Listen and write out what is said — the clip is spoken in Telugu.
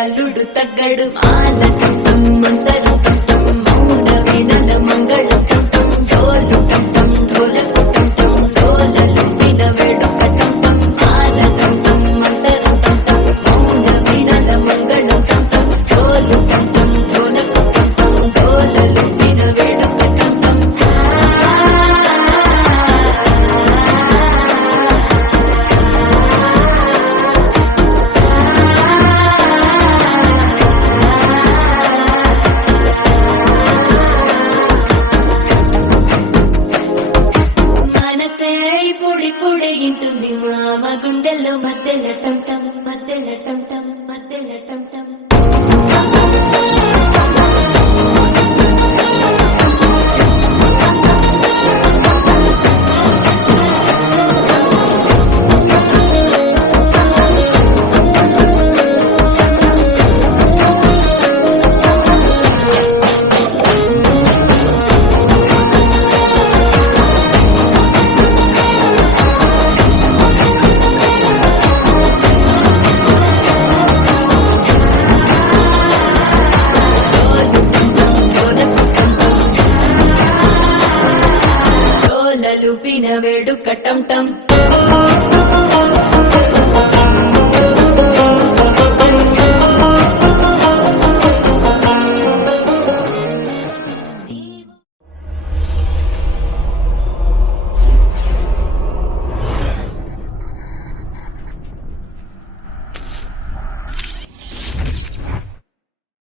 అల్లుడు తగ్గడు ఆలటం మంతరు మౌన వినల మంగళ డోలు టం డోలకు టం డోలలు వినవేడు కటం ఆలటం మంతరు మౌన వినల మంగళ డోలు టం డోలకు టం డోలలు వినవేడు కటం మామ గుండెల్లో మధ్యల టంటం మధ్యల టంటం మధ్యల టంటం వినవేడు కటం టం